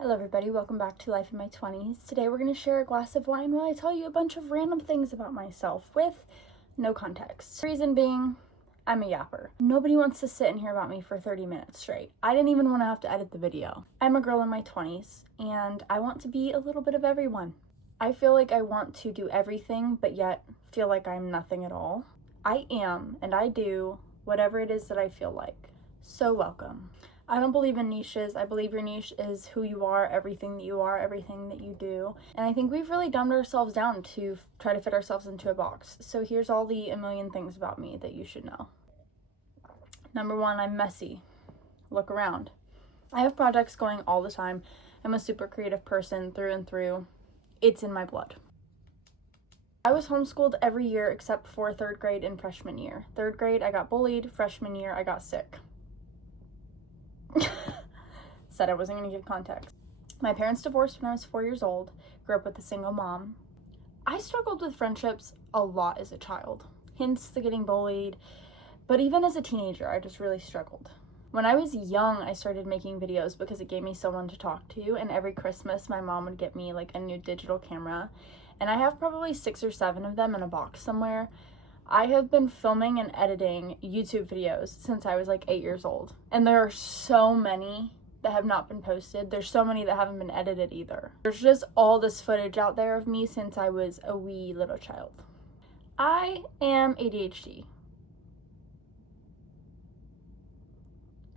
Hello everybody, welcome back to Life in My 20s. Today we're going to share a glass of wine while I tell you a bunch of random things about myself with no context. Reason being, I'm a yapper. Nobody wants to sit and hear about me for 30 minutes straight. I didn't even want to have to edit the video. I'm a girl in my 20s and I want to be a little bit of everyone. I feel like I want to do everything but yet feel like I'm nothing at all. I am and I do whatever it is that I feel like. So welcome. I don't believe in niches. I believe your niche is who you are, everything that you are, everything that you do. And I think we've really dumbed ourselves down to try to fit ourselves into a box. So here's all the a million things about me that you should know. Number one, I'm messy. Look around. I have projects going all the time. I'm a super creative person through and through. It's in my blood. I was homeschooled every year except for 3rd grade and freshman year. 3rd grade, I got bullied. Freshman year, I got sick. Said I wasn't going to give context. My parents divorced when I was 4 years old. Grew up with a single mom. I struggled with friendships a lot as a child. Hence the getting bullied. But even as a teenager, I just really struggled. When I was young, I started making videos because it gave me someone to talk to. And every Christmas, my mom would get me like a new digital camera. And I have probably 6 or 7 of them in a box somewhere. I have been filming and editing YouTube videos since I was like 8 years old. And there are so many that have not been posted. There's so many that haven't been edited either. There's just all this footage out there of me since I was a wee little child. I am ADHD.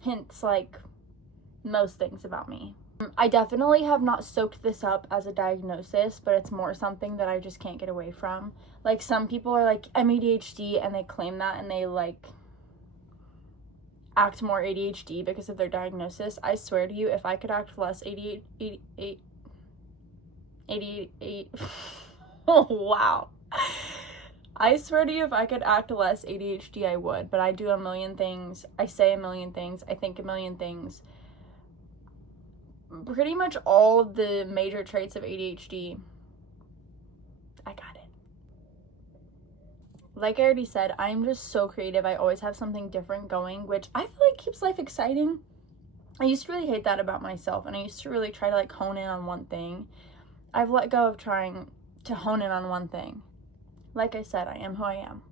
Hence, like, most things about me. I definitely have not soaked this up as a diagnosis, but it's more something that I just can't get away from. Like, some people are like, I'm ADHD, and they claim that, and they, like, act more ADHD because of their diagnosis. I swear to you, if I could act less ADHD, oh, wow. I swear to you, if I could act less ADHD, I would, but I do a million things. I say a million things. I think a million things. Pretty much all of the major traits of ADHD, I got it. Like I already said, I'm just so creative. I always have something different going, which I feel like keeps life exciting. I used to really hate that about myself, and I used to really try to like hone in on one thing. I've let go of trying to hone in on one thing. Like I said, I am who I am,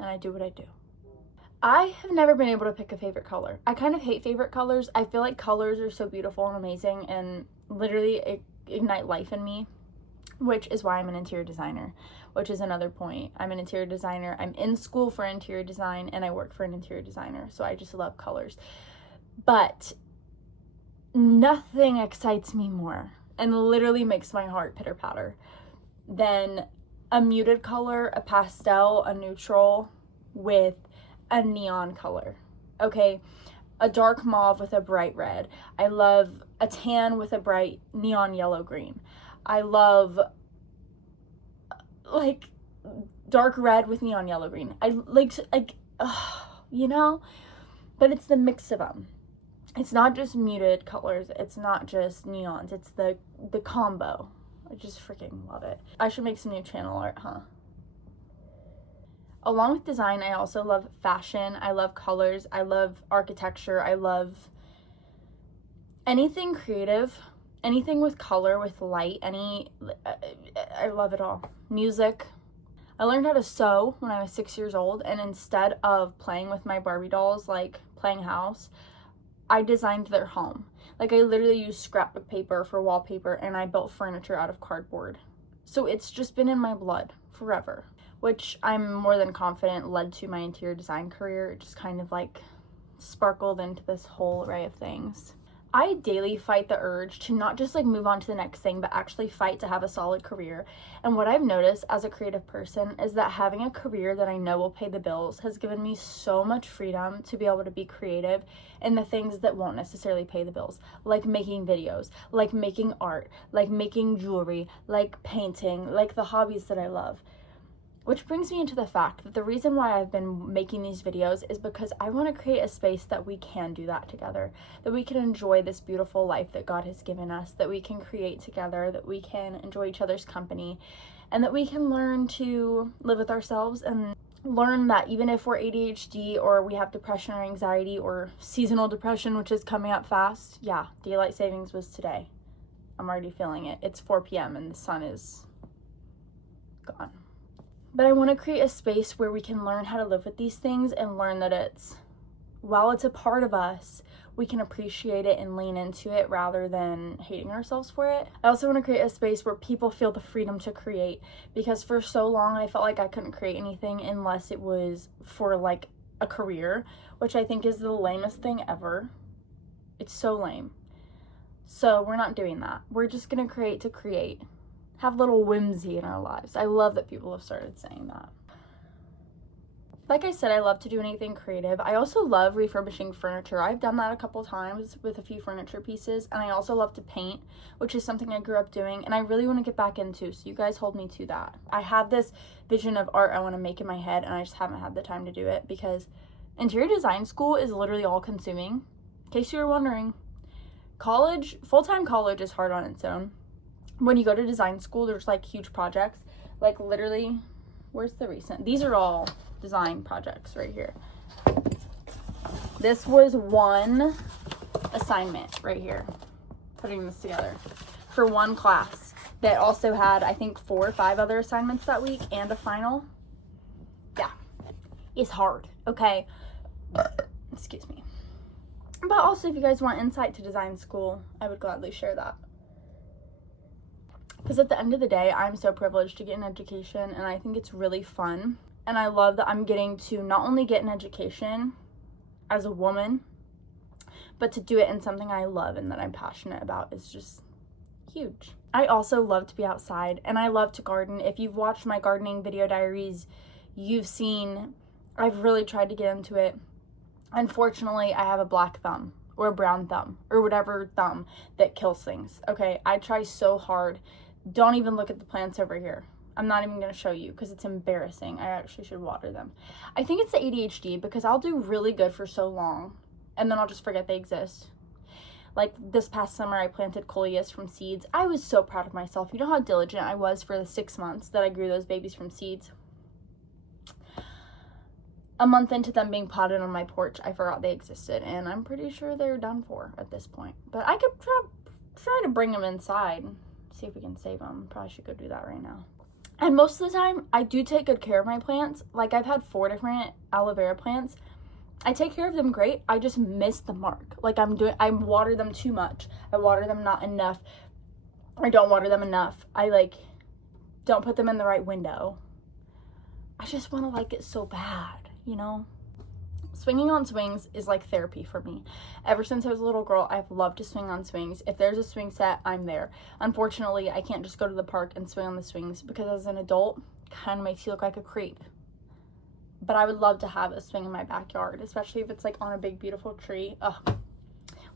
and I do what I do. I have never been able to pick a favorite color. I kind of hate favorite colors. I feel like colors are so beautiful and amazing and literally ignite life in me, which is why I'm an interior designer, which is another point. I'm an interior designer. I'm in school for interior design and I work for an interior designer, so I just love colors. But nothing excites me more and literally makes my heart pitter-patter than a muted color, a pastel, a neutral with a neon color. Okay, a dark mauve with a bright red. I love a tan with a bright neon yellow green. I love like dark red with neon yellow green. I like you know, but it's the mix of them. It's not just muted colors. It's not just neons. It's the combo. I just freaking love it. I should make some new channel art, huh? Along with design, I also love fashion. I love colors. I love architecture. I love anything creative, anything with color, with light, I love it all. Music. I learned how to sew when I was 6 years old, and instead of playing with my Barbie dolls, like playing house, I designed their home. Like, I literally used scrapbook paper for wallpaper, and I built furniture out of cardboard. So it's just been in my blood forever, which I'm more than confident led to my interior design career. It just kind of like sparkled into this whole array of things. I daily fight the urge to not just like move on to the next thing, but actually fight to have a solid career. And what I've noticed as a creative person is that having a career that I know will pay the bills has given me so much freedom to be able to be creative in the things that won't necessarily pay the bills, like making videos, like making art, like making jewelry, like painting, like the hobbies that I love. Which brings me into the fact that the reason why I've been making these videos is because I want to create a space that we can do that together, that we can enjoy this beautiful life that God has given us, that we can create together, that we can enjoy each other's company, and that we can learn to live with ourselves and learn that even if we're ADHD or we have depression or anxiety or seasonal depression, which is coming up fast, yeah, daylight savings was today. I'm already feeling it. It's 4 p.m. and the sun is gone. But I want to create a space where we can learn how to live with these things and learn that while it's a part of us, we can appreciate it and lean into it rather than hating ourselves for it. I also want to create a space where people feel the freedom to create, because for so long I felt like I couldn't create anything unless it was for like a career, which I think is the lamest thing ever. It's so lame. So we're not doing that. We're just gonna create to create. Have little whimsy in our lives. I love that people have started saying that. Like I said, I love to do anything creative. I also love refurbishing furniture. I've done that a couple times with a few furniture pieces, and I also love to paint, which is something I grew up doing, and I really want to get back into, so you guys hold me to that. I have this vision of art I want to make in my head, and I just haven't had the time to do it because interior design school is literally all consuming. In case you were wondering, full-time college is hard on its own. When you go to design school, there's like huge projects, like literally, where's the recent? These are all design projects right here. This was one assignment right here, putting this together for one class that also had, I think, 4 or 5 other assignments that week and a final. Yeah, it's hard. Okay, excuse me. But also, if you guys want insight to design school, I would gladly share that. Because at the end of the day, I'm so privileged to get an education, and I think it's really fun. And I love that I'm getting to not only get an education as a woman, but to do it in something I love and that I'm passionate about is just huge. I also love to be outside, and I love to garden. If you've watched my gardening video diaries, you've seen I've really tried to get into it. Unfortunately, I have a black thumb or a brown thumb or whatever thumb that kills things. Okay, I try so hard. Don't even look at the plants over here. I'm not even going to show you because it's embarrassing. I actually should water them. I think it's the ADHD because I'll do really good for so long and then I'll just forget they exist. Like this past summer, I planted coleus from seeds. I was so proud of myself. You know how diligent I was for the 6 months that I grew those babies from seeds? A month into them being potted on my porch, I forgot they existed, and I'm pretty sure they're done for at this point. But I could try to bring them inside, see if we can save them. Probably should go do that right now. And most of the time, I do take good care of my plants. Like, I've had 4 different aloe vera plants. I take care of them great. I just miss the mark. Like, I water them too much. I water them not enough. I don't water them enough. I, don't put them in the right window. I just want to like it so bad, you know? Swinging on swings is like therapy for me. Ever since I was a little girl, I've loved to swing on swings. If there's a swing set, I'm there. Unfortunately, I can't just go to the park and swing on the swings because as an adult, it kind of makes you look like a creep. But I would love to have a swing in my backyard, especially if it's like on a big, beautiful tree. Ugh.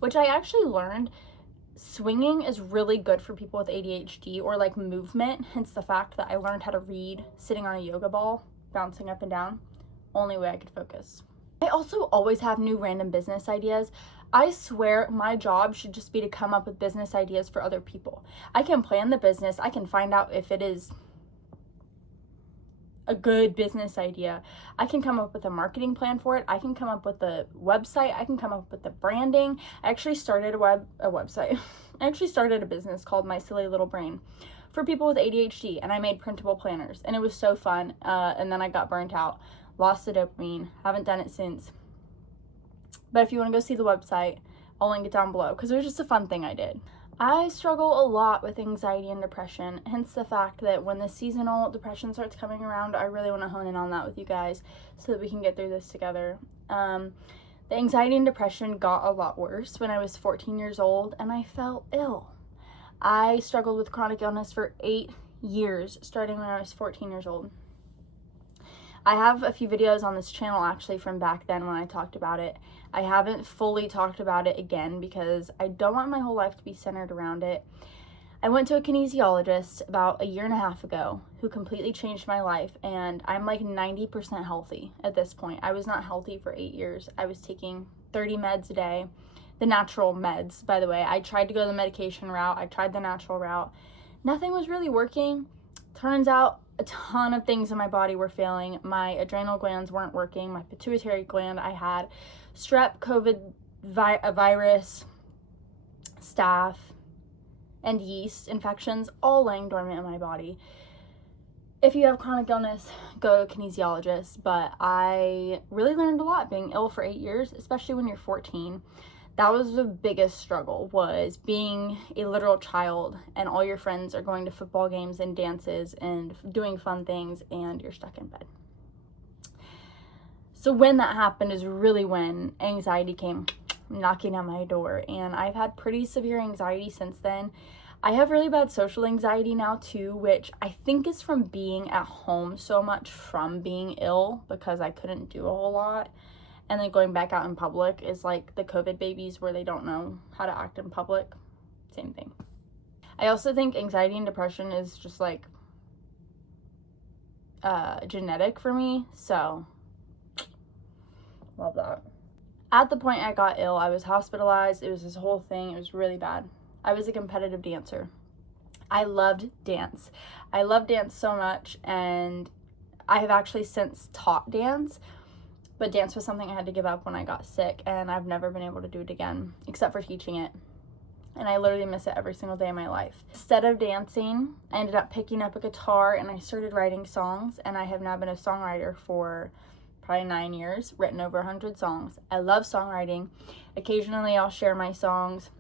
Which I actually learned, swinging is really good for people with ADHD or like movement. Hence the fact that I learned how to read sitting on a yoga ball, bouncing up and down. Only way I could focus. I also always have new random business ideas. I swear my job should just be to come up with business ideas for other people. I can plan the business. I can find out if it is a good business idea. I can come up with a marketing plan for it. I can come up with a website. I can come up with the branding. I actually started a website. I actually started a business called My Silly Little Brain for people with ADHD, and I made printable planners, and it was so fun. And then I got burnt out. Lost the dopamine, haven't done it since. But if you want to go see the website, I'll link it down below because it was just a fun thing I did. I struggle a lot with anxiety and depression, hence the fact that when the seasonal depression starts coming around, I really want to hone in on that with you guys so that we can get through this together. The anxiety and depression got a lot worse when I was 14 years old and I fell ill. I struggled with chronic illness for 8 years, starting when I was 14 years old. I have a few videos on this channel actually from back then when I talked about it. I haven't fully talked about it again because I don't want my whole life to be centered around it. I went to a kinesiologist about 1.5 years ago who completely changed my life, and I'm like 90% healthy at this point. I was not healthy for 8 years. I was taking 30 meds a day, the natural meds, by the way. I tried to go the medication route. I tried the natural route. Nothing was really working. Turns out a ton of things in my body were failing. My adrenal glands weren't working. My pituitary gland, I had strep, COVID virus, staph, and yeast infections all laying dormant in my body. If you have chronic illness, go to a kinesiologist, but I really learned a lot being ill for 8 years, especially when you're 14. That was the biggest struggle, was being a literal child and all your friends are going to football games and dances and doing fun things and you're stuck in bed. So when that happened is really when anxiety came knocking at my door, and I've had pretty severe anxiety since then. I have really bad social anxiety now too, which I think is from being at home so much from being ill because I couldn't do a whole lot. And then going back out in public is like the COVID babies where they don't know how to act in public. Same thing. I also think anxiety and depression is just like genetic for me, so love that. At the point I got ill, I was hospitalized. It was this whole thing. It was really bad. I was a competitive dancer. I loved dance. I love dance so much, and I have actually since taught dance, but dance was something I had to give up when I got sick, and I've never been able to do it again, except for teaching it. And I literally miss it every single day of my life. Instead of dancing, I ended up picking up a guitar, and I started writing songs, and I have now been a songwriter for probably 9 years, written over 100 songs. I love songwriting. Occasionally I'll share my songs.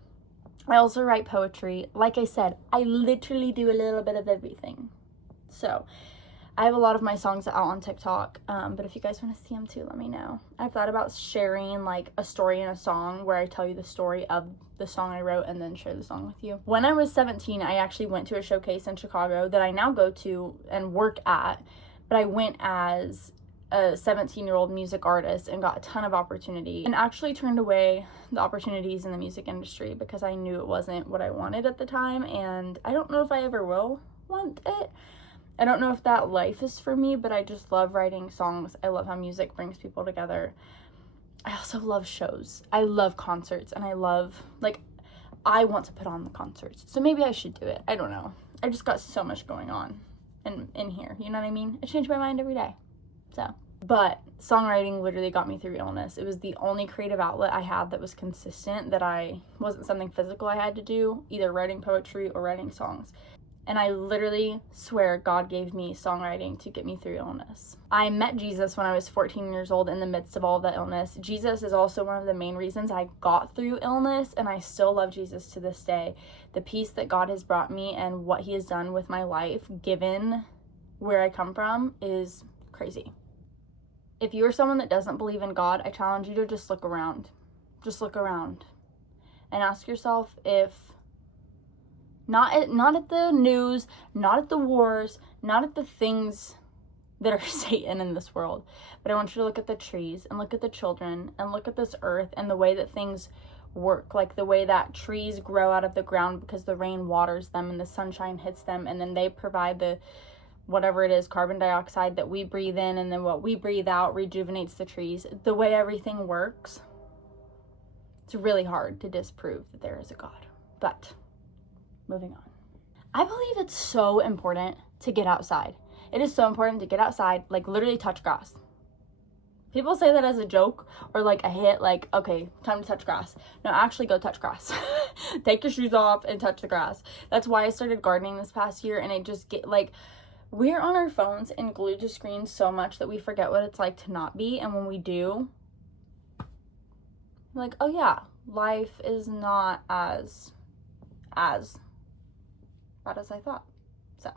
I also write poetry. Like I said, I literally do a little bit of everything. So I have a lot of my songs out on TikTok, but if you guys want to see them too, let me know. I've thought about sharing like a story in a song where I tell you the story of the song I wrote and then share the song with you. When I was 17, I actually went to a showcase in Chicago that I now go to and work at, but I went as a 17-year-old music artist and got a ton of opportunity, and actually turned away the opportunities in the music industry because I knew it wasn't what I wanted at the time, and I don't know if I ever will want it. I don't know if that life is for me, but I just love writing songs. I love how music brings people together. I also love shows. I love concerts, and I love, like, I want to put on the concerts. So maybe I should do it. I don't know. I just got so much going on in here. You know what I mean? I change my mind every day. So, but songwriting literally got me through illness. It was the only creative outlet I had that was consistent, that I wasn't something physical I had to do, either writing poetry or writing songs. And I literally swear God gave me songwriting to get me through illness. I met Jesus when I was 14 years old in the midst of all of that illness. Jesus is also one of the main reasons I got through illness, and I still love Jesus to this day. The peace that God has brought me and what he has done with my life, given where I come from, is crazy. If you are someone that doesn't believe in God, I challenge you to just look around. Just look around and ask yourself if, not at the news, not at the wars, not at the things that are Satan in this world, but I want you to look at the trees and look at the children and look at this earth and the way that things work, like the way that trees grow out of the ground because the rain waters them and the sunshine hits them, and then they provide the whatever it is, carbon dioxide that we breathe in, and then what we breathe out rejuvenates the trees. The way everything works, it's really hard to disprove that there is a God. But moving on. I believe it's so important to get outside. It is so important to get outside, like literally touch grass. People say that as a joke or like a hit, like, okay, time to touch grass. No, actually go touch grass. Take your shoes off and touch the grass. That's why I started gardening this past year, and it just get like, we're on our phones and glued to screens so much that we forget what it's like to not be. And when we do, we're like, oh yeah, life is not as bad as I thought. So,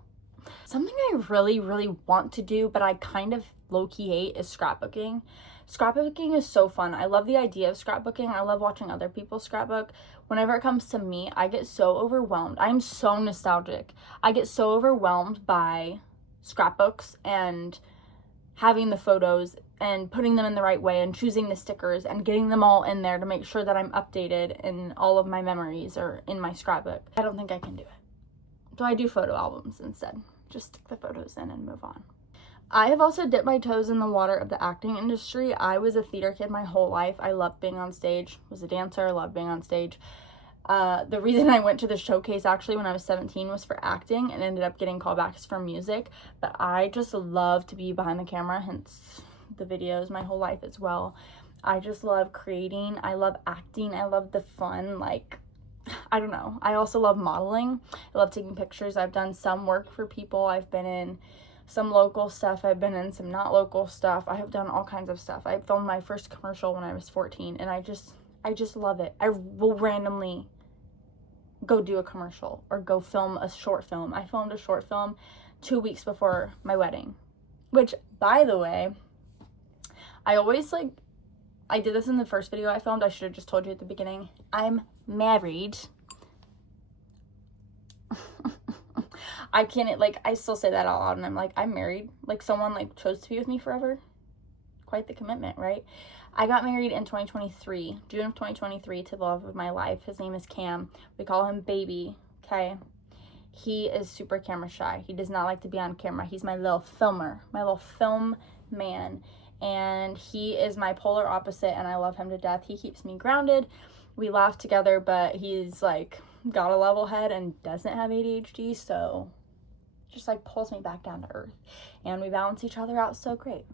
something I really, really want to do, but I kind of low-key hate, is scrapbooking. Scrapbooking is so fun. I love the idea of scrapbooking. I love watching other people scrapbook. Whenever it comes to me, I get so overwhelmed. I'm so nostalgic. I get so overwhelmed by scrapbooks and having the photos and putting them in the right way and choosing the stickers and getting them all in there to make sure that I'm updated in all of my memories or in my scrapbook. I don't think I can do it. So I do photo albums instead. Just stick the photos in and move on. I have also dipped my toes in the water of the acting industry. I was a theater kid my whole life. I loved being on stage. Was a dancer, loved being on stage. The reason I went to the showcase actually when I was 17 was for acting, and ended up getting callbacks for music. But I just love to be behind the camera, hence the videos, my whole life as well. I just love creating. I love acting. I love the fun, like, I don't know. I also love modeling. I love taking pictures. I've done some work for people. I've been in some local stuff. I've been in some not local stuff. I have done all kinds of stuff. I filmed my first commercial when I was 14, and I just love it. I will randomly go do a commercial or go film a short film. I filmed a short film 2 weeks before my wedding, which, by the way, I always I did this in the first video I filmed. I should have just told you at the beginning. I'm married. I can't, I still say that out loud, and I'm like, I'm married. Like, someone, chose to be with me forever. Quite the commitment, right? I got married in 2023, June of 2023, to the love of my life. His name is Cam. We call him Baby, okay? He is super camera shy. He does not like to be on camera. He's my little filmer, my little film man. And he is my polar opposite, and I love him to death. He keeps me grounded. We laugh together, but he's, got a level head and doesn't have ADHD, so just, pulls me back down to earth. And we balance each other out so great.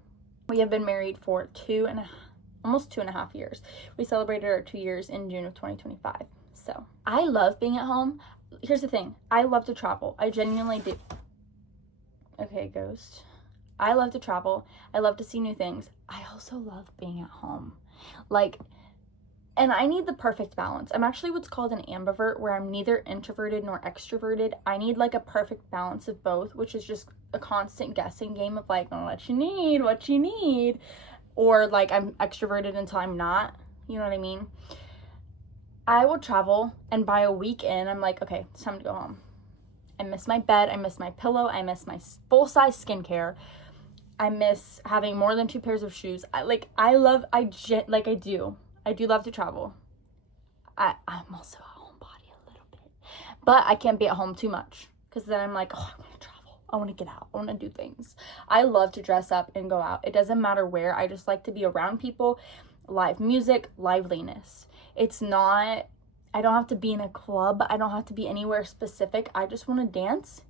We have been married for almost 2.5 years. We celebrated our 2 years in June of 2025. So I love being at home. Here's the thing. I love to travel. I genuinely do. Okay, ghost. I love to travel. I love to see new things. I also love being at home. And I need the perfect balance. I'm actually what's called an ambivert, where I'm neither introverted nor extroverted. I need a perfect balance of both, which is just a constant guessing game of what you need. Or I'm extroverted until I'm not. You know what I mean? I will travel, and by a week in, I'm like, okay, it's time to go home. I miss my bed. I miss my pillow. I miss my full-size skincare. I miss having more than 2 pairs of shoes. I do love to travel. I'm also a homebody a little bit, but I can't be at home too much, because then I'm like, oh, I want to travel. I want to get out. I want to do things. I love to dress up and go out. It doesn't matter where. I just like to be around people, live music, liveliness. It's not, I don't have to be in a club. I don't have to be anywhere specific. I just want to dance,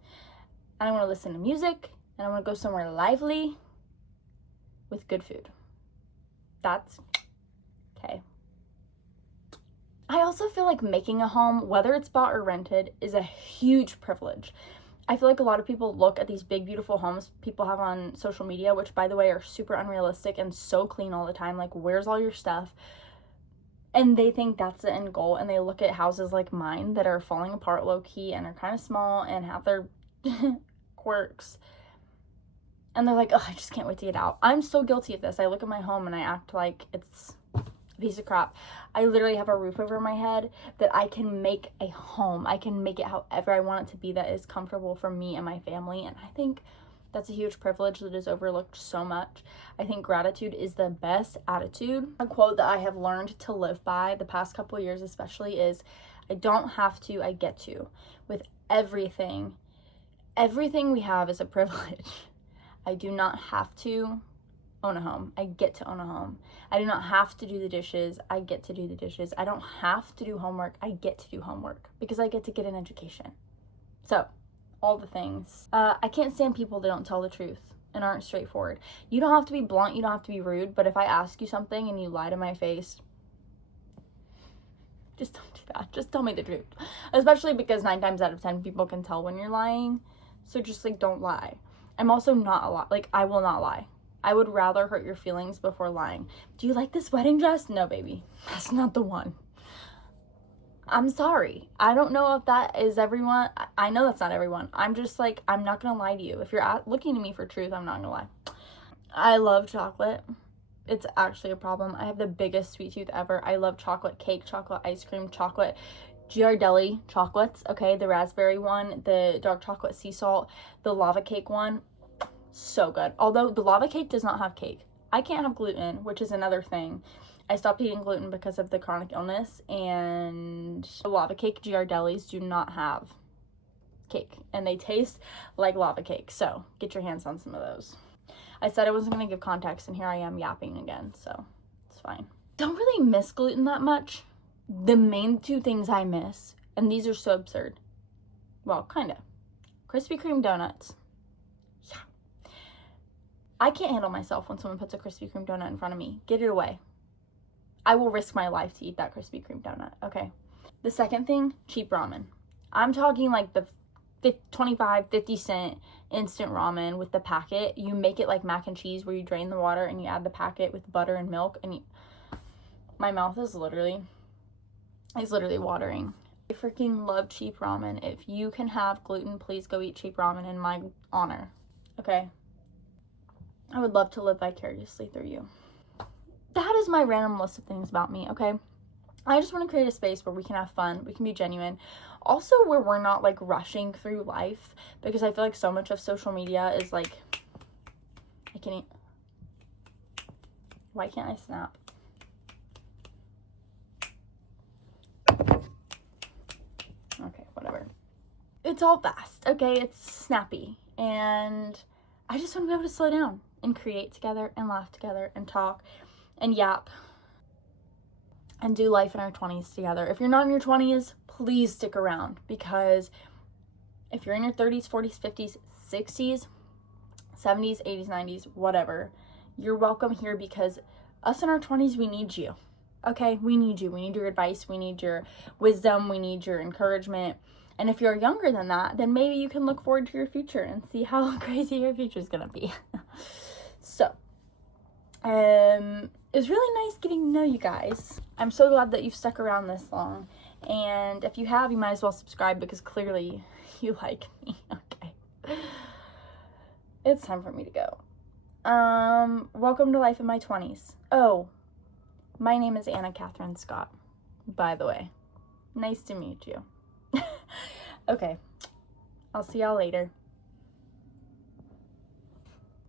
and I want to listen to music, and I want to go somewhere lively with good food. That's okay. I also feel like making a home, whether it's bought or rented, is a huge privilege. I feel like a lot of people look at these big, beautiful homes people have on social media, which, by the way, are super unrealistic and so clean all the time. Where's all your stuff? And they think that's the end goal, and they look at houses like mine that are falling apart low-key and are kind of small and have their quirks. And they're like, oh, I just can't wait to get out. I'm so guilty of this. I look at my home and I act like it's a piece of crap. I literally have a roof over my head that I can make a home. I can make it however I want it to be that is comfortable for me and my family. And I think that's a huge privilege that is overlooked so much. I think gratitude is the best attitude. A quote that I have learned to live by the past couple of years especially is, I don't have to, I get to. With everything we have is a privilege. I do not have to own a home. I get to own a home. I do not have to do the dishes. I get to do the dishes. I don't have to do homework. I get to do homework because I get to get an education. So, all the things. I can't stand people that don't tell the truth and aren't straightforward. You don't have to be blunt. You don't have to be rude. But if I ask you something and you lie to my face, just don't do that. Just tell me the truth. Especially because 9 times out of 10 people can tell when you're lying. So just don't lie. I'm also not a lot. I will not lie. I would rather hurt your feelings before lying. Do you like this wedding dress? No, baby. That's not the one. I'm sorry. I don't know if that is everyone. I know that's not everyone. I'm just I'm not going to lie to you. If you're looking to me for truth, I'm not going to lie. I love chocolate. It's actually a problem. I have the biggest sweet tooth ever. I love chocolate cake, chocolate ice cream, chocolate Ghirardelli chocolates. Okay, the raspberry one, the dark chocolate sea salt, the lava cake one. So good. Although the lava cake does not have cake. I can't have gluten, which is another thing. I stopped eating gluten because of the chronic illness, and the lava cake Ghirardellis do not have cake, and they taste like lava cake. So get your hands on some of those. I said I wasn't going to give context, and here I am yapping again, so it's fine. Don't really miss gluten that much. The main 2 things I miss, and these are so absurd. Well, kind of. Krispy Kreme donuts. I can't handle myself when someone puts a Krispy Kreme donut in front of me. Get it away. I will risk my life to eat that Krispy Kreme donut, okay? The second thing, cheap ramen. I'm talking like the 25, 50 cent instant ramen with the packet. You make it like mac and cheese where you drain the water and you add the packet with butter and milk, and my mouth is literally watering. I freaking love cheap ramen. If you can have gluten, please go eat cheap ramen in my honor. Okay? I would love to live vicariously through you. That is my random list of things about me, okay? I just want to create a space where we can have fun, we can be genuine. Also, where we're not like rushing through life, because I feel like so much of social media is like, why can't I snap? Okay, whatever. It's all fast, okay? It's snappy. And I just want to be able to slow down and create together and laugh together and talk and yap and do life in our 20s together. If you're not in your 20s, please stick around, because if you're in your 30s, 40s, 50s, 60s, 70s, 80s, 90s, whatever, you're welcome here, because us in our 20s, we need you. Okay? We need you. We need your advice. We need your wisdom. We need your encouragement. And if you're younger than that, then maybe you can look forward to your future and see how crazy your future is going to be. So, it was really nice getting to know you guys. I'm so glad that you've stuck around this long. And if you have, you might as well subscribe, because clearly you like me. Okay. It's time for me to go. Welcome to Life in My 20s. Oh, my name is Anna Catherine Scott, by the way. Nice to meet you. Okay. I'll see y'all later.